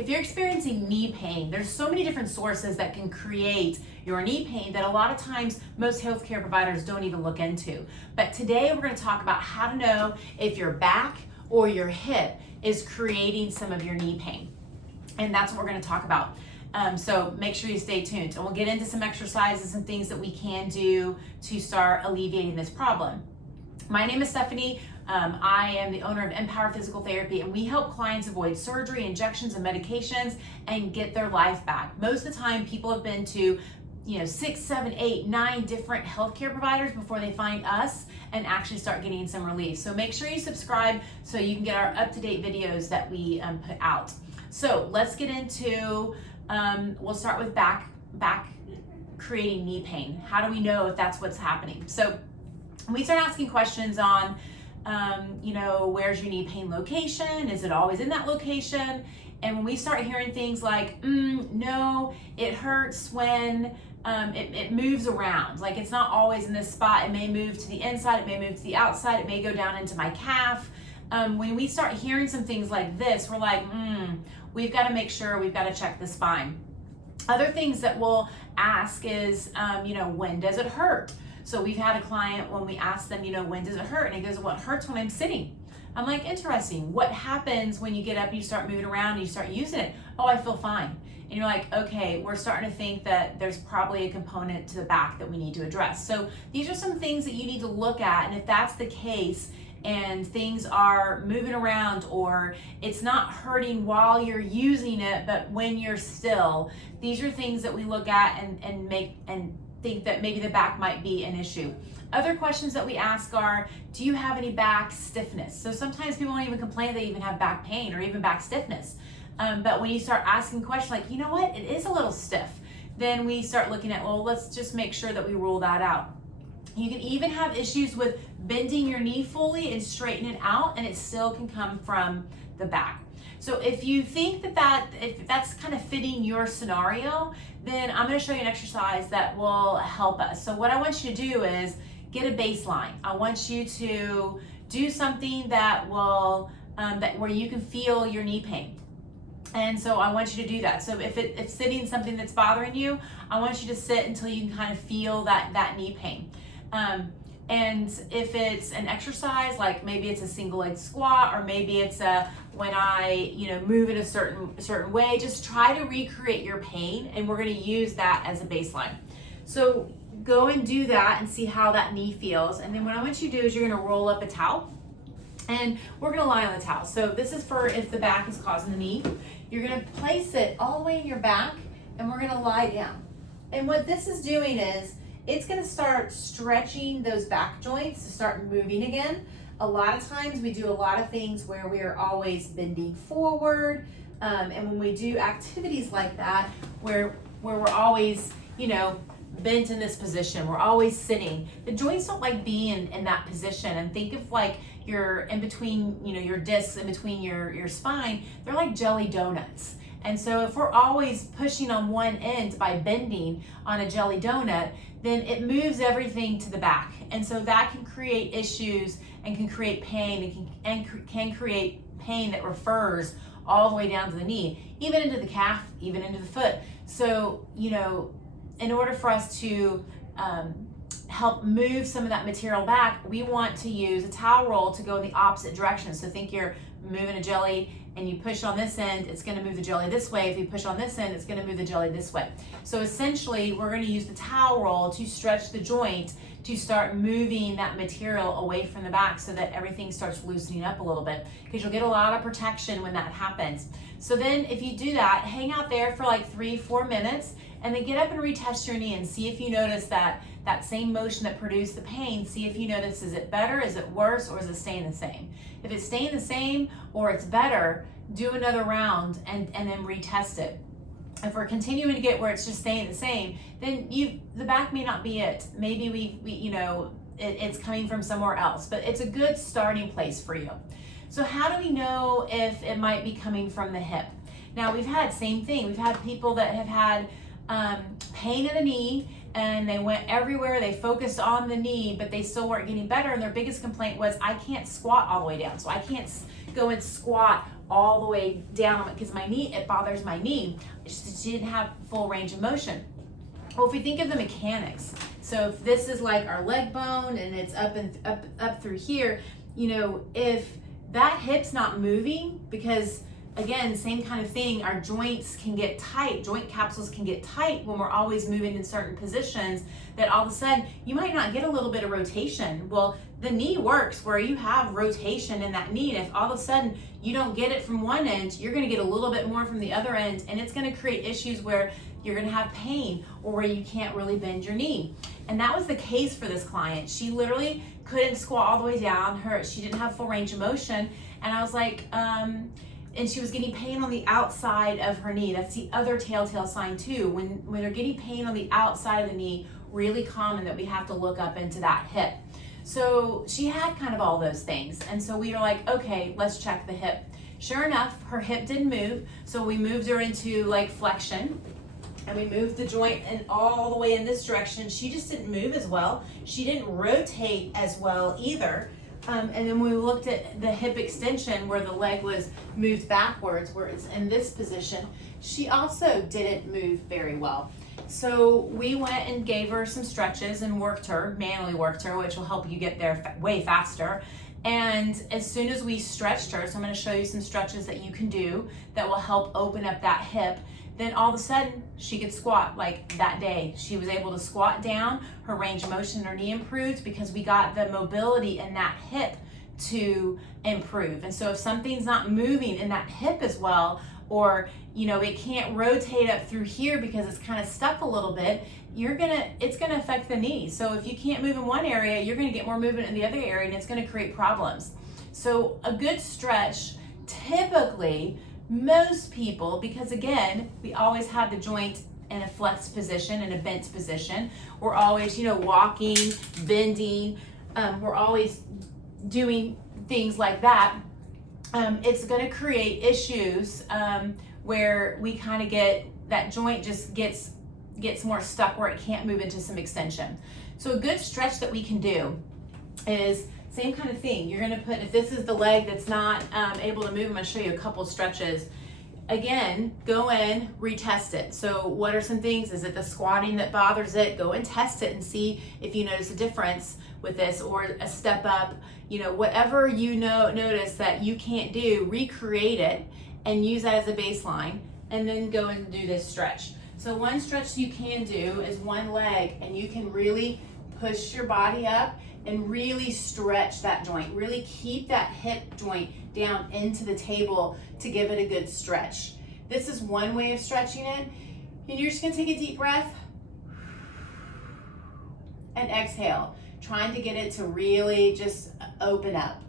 if you're experiencing knee pain, there's so many different sources that can create your knee pain that a lot of times most healthcare providers don't even look into. But today we're going to talk about how to know if your back or your hip is creating some of your knee pain. And that's what we're going to talk about. So make sure you stay tuned, and we'll get into some exercises and things that we can do to start alleviating this problem. My name is Stephanie. I am the owner of Empower Physical Therapy, and we help clients avoid surgery, injections, and medications and get their life back. Most of the time, people have been to 6, 7, 8, 9 different healthcare providers before they find us and actually start getting some relief. So make sure you subscribe so you can get our up-to-date videos that we put out. So let's get into, we'll start with back creating knee pain. How do we know if that's what's happening? So we start asking questions on, where's your knee pain location? Is it always in that location? And when we start hearing things like, no, it hurts when it moves around. Like it's not always in this spot. It may move to the inside, it may move to the outside, it may go down into my calf. When we start hearing some things like this, we're like, we've got to make sure, we've got to check the spine. Other things that we'll ask is, when does it hurt? So we've had a client when we ask them, when does it hurt? And he goes, well, it hurts when I'm sitting. I'm like, interesting. What happens when you get up and you start moving around and you start using it? Oh, I feel fine. And you're like, okay, we're starting to think that there's probably a component to the back that we need to address. So these are some things that you need to look at. And if that's the case and things are moving around or it's not hurting while you're using it, but when you're still, these are things that we look at and think that maybe the back might be an issue. Other questions that we ask are, do you have any back stiffness? So sometimes people don't even complain they even have back pain or even back stiffness. But when you start asking questions like, you know what, it is a little stiff, then we start looking at, well, let's just make sure that we rule that out. You can even have issues with bending your knee fully and straighten it out, and it still can come from the back. So if you think if that's kind of fitting your scenario, then I'm going to show you an exercise that will help us. So what I want you to do is get a baseline. I want you to do something that will where you can feel your knee pain. And so I want you to do that. So if sitting is something that's bothering you, I want you to sit until you can kind of feel that knee pain. And if it's an exercise, like maybe it's a single leg squat, or maybe it's when I move in a certain way, just try to recreate your pain, and we're going to use that as a baseline. So go and do that and see how that knee feels. And then what I want you to do is you're going to roll up a towel, and we're going to lie on the towel. So this is for if the back is causing the knee. You're going to place it all the way in your back, and we're going to lie down. And what this is doing is it's going to start stretching those back joints to start moving again. A lot of times we do a lot of things where we are always bending forward, and when we do activities like that where we're always bent in this position, we're always sitting, the joints don't like being in that position. And think of like you're in between your discs, in between your spine, they're like jelly donuts. And so if we're always pushing on one end by bending on a jelly donut, then it moves everything to the back. And so that can create issues and can create pain and can create pain that refers all the way down to the knee, even into the calf, even into the foot. So, in order for us to help move some of that material back, we want to use a towel roll to go in the opposite direction. So think you're moving a jelly and you push on this end, it's going to move the jelly this way. If you push on this end, it's going to move the jelly this way. So essentially, we're going to use the towel roll to stretch the joint to start moving that material away from the back so that everything starts loosening up a little bit, because you'll get a lot of protection when that happens. So then if you do that, hang out there for like 3-4 minutes, and then get up and retest your knee and see if you notice that same motion that produced the pain. See if you notice, is it better, is it worse, or is it staying the same? If it's staying the same or it's better, do another round and then retest it. If we're continuing to get where it's just staying the same, then the back may not be it. Maybe it's coming from somewhere else, but it's a good starting place for you. So how do we know if it might be coming from the hip? Now we've had same thing. We've had people that have had pain in the knee, and they went everywhere. They focused on the knee, but they still weren't getting better. And their biggest complaint was, I can't squat all the way down. So I can't go and squat all the way down because my knee, it bothers my knee. She didn't have full range of motion. Well, if we think of the mechanics, so if this is like our leg bone and it's up through here, you know, if that hip's not moving, because again, same kind of thing, our joints can get tight, joint capsules can get tight when we're always moving in certain positions, that all of a sudden you might not get a little bit of rotation. Well, the knee works where you have rotation in that knee, and if all of a sudden you don't get it from one end, you're going to get a little bit more from the other end, and it's going to create issues where you're going to have pain or where you can't really bend your knee. And that was the case for this client. She literally couldn't squat all the way down. She didn't have full range of motion, and I was like, and she was getting pain on the outside of her knee. That's the other telltale sign too. When they're getting pain on the outside of the knee, really common that we have to look up into that hip. So she had kind of all those things. And so we were like, okay, let's check the hip. Sure enough, her hip didn't move. So we moved her into like flexion, and we moved the joint and all the way in this direction. She just didn't move as well. She didn't rotate as well either. And then when we looked at the hip extension where the leg was moved backwards, where it's in this position, she also didn't move very well. So we went and gave her some stretches and manually worked her, which will help you get there way faster. And as soon as we stretched her, so I'm going to show you some stretches that you can do that will help open up that hip. Then all of a sudden she could squat. Like that day, she was able to squat down, her range of motion in her knee improved because we got the mobility in that hip to improve. And so if something's not moving in that hip as well, or you know, it can't rotate up through here because it's kind of stuck a little bit, it's gonna affect the knee. So if you can't move in one area, you're gonna get more movement in the other area, and it's gonna create problems. So a good stretch, typically, most people, because again, we always have the joint in a flexed position, in a bent position. We're always, you know, walking, bending. We're always doing things like that. It's going to create issues where we kind of get that joint just gets more stuck where it can't move into some extension. So a good stretch that we can do is same kind of thing. You're going to put, if this is the leg that's not able to move, I'm going to show you a couple stretches. Again, go in, retest it. So what are some things? Is it the squatting that bothers it? Go and test it and see if you notice a difference with this, or a step up, you know, whatever you notice that you can't do, recreate it and use that as a baseline, and then go and do this stretch. So one stretch you can do is one leg, and you can really push your body up and really stretch that joint. Really keep that hip joint down into the table to give it a good stretch. This is one way of stretching it. And you're just gonna take a deep breath and exhale, trying to get it to really just open up.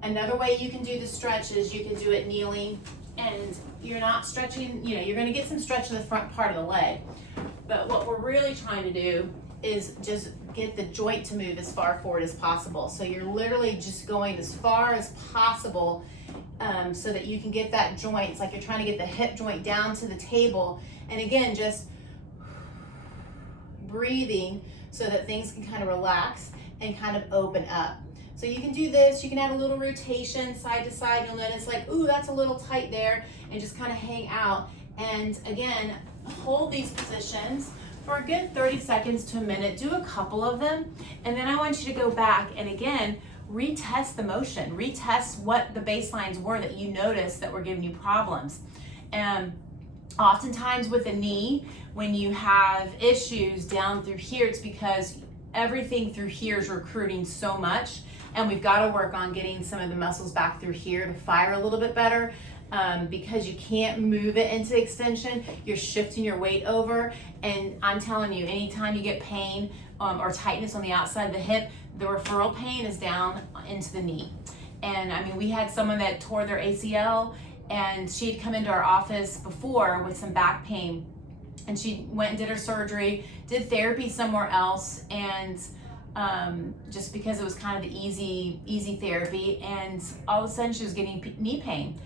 Another way you can do the stretch is you can do it kneeling, and you're not stretching, you know, you're gonna get some stretch in the front part of the leg. But what we're really trying to do is just get the joint to move as far forward as possible. So you're literally just going as far as possible so that you can get that joint. It's like you're trying to get the hip joint down to the table. And again, just breathing so that things can kind of relax and kind of open up. So you can do this, you can add a little rotation side to side. You'll notice like, ooh, that's a little tight there, and just kind of hang out. And again, hold these positions for a good 30 seconds to a minute. Do a couple of them, and then I want you to go back and again, retest the motion, retest what the baselines were that you noticed that were giving you problems. And oftentimes with the knee, when you have issues down through here, it's because everything through here is recruiting so much, and we've got to work on getting some of the muscles back through here to fire a little bit better. Because you can't move it into extension, you're shifting your weight over, and I'm telling you, anytime you get pain or tightness on the outside of the hip, the referral pain is down into the knee. And I mean, we had someone that tore their ACL, and she had come into our office before with some back pain, and she went and did her surgery, did therapy somewhere else, and just because it was kind of the easy therapy, and all of a sudden she was getting knee pain.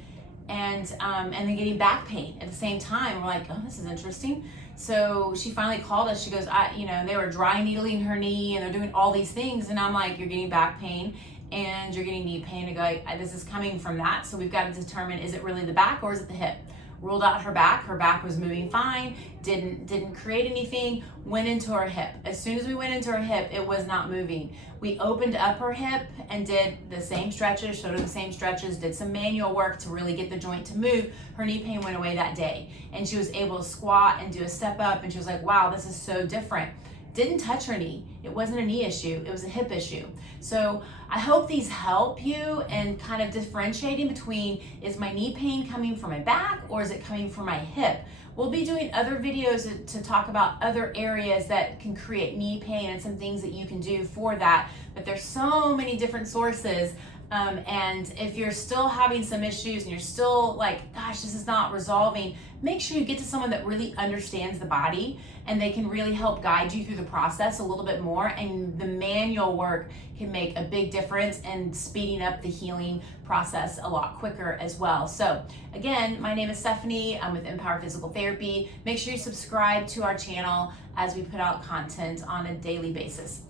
And then getting back pain at the same time. We're like, oh, this is interesting. So she finally called us. She goes, they were dry needling her knee, and they're doing all these things. And I'm like, you're getting back pain, and you're getting knee pain, and go, this is coming from that. So we've got to determine, is it really the back or is it the hip? Ruled out her back was moving fine, didn't create anything, went into her hip. As soon as we went into her hip, it was not moving. We opened up her hip and did the same stretches, showed her the same stretches, did some manual work to really get the joint to move. Her knee pain went away that day. And she was able to squat and do a step up, and she was like, wow, this is so different. Didn't touch her knee. It wasn't a knee issue, it was a hip issue. So I hope these help you in kind of differentiating between, is my knee pain coming from my back or is it coming from my hip? We'll be doing other videos to talk about other areas that can create knee pain and some things that you can do for that. But there's so many different sources. And if you're still having some issues and you're still like, gosh, this is not resolving, make sure you get to someone that really understands the body and they can really help guide you through the process a little bit more. And the manual work can make a big difference in speeding up the healing process a lot quicker as well. So again, my name is Stephanie. I'm with Empower Physical Therapy. Make sure you subscribe to our channel as we put out content on a daily basis.